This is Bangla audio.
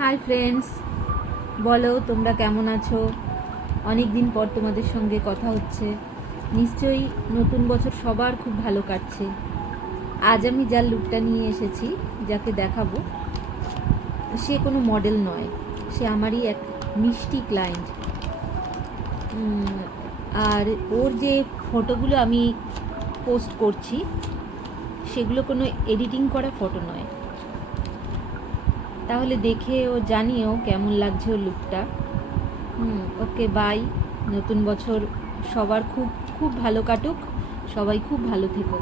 হাই ফ্রেন্ডস, বলো তোমরা কেমন আছো? অনেক দিন পর তোমাদের সঙ্গে কথা হচ্ছে। নিশ্চয়ই নতুন বছর সবার খুব ভালো কাটছে। আজ আমি যার লুকটা নিয়ে এসেছি, যাকে দেখাবো, সে কোনো মডেল নয়, সে আমারই এক মিষ্টি ক্লায়েন্ট। আর ওর যে ফটোগুলো আমি পোস্ট করছি সেগুলো কোনো এডিটিং করা ফটো নয়। তাহলে দেখে ও জানিও কেমন লাগছে ওর লুকটা। Okay bye. নতুন বছর সবার খুব খুব ভালো কাটুক, সবাই খুব ভালো থেকো।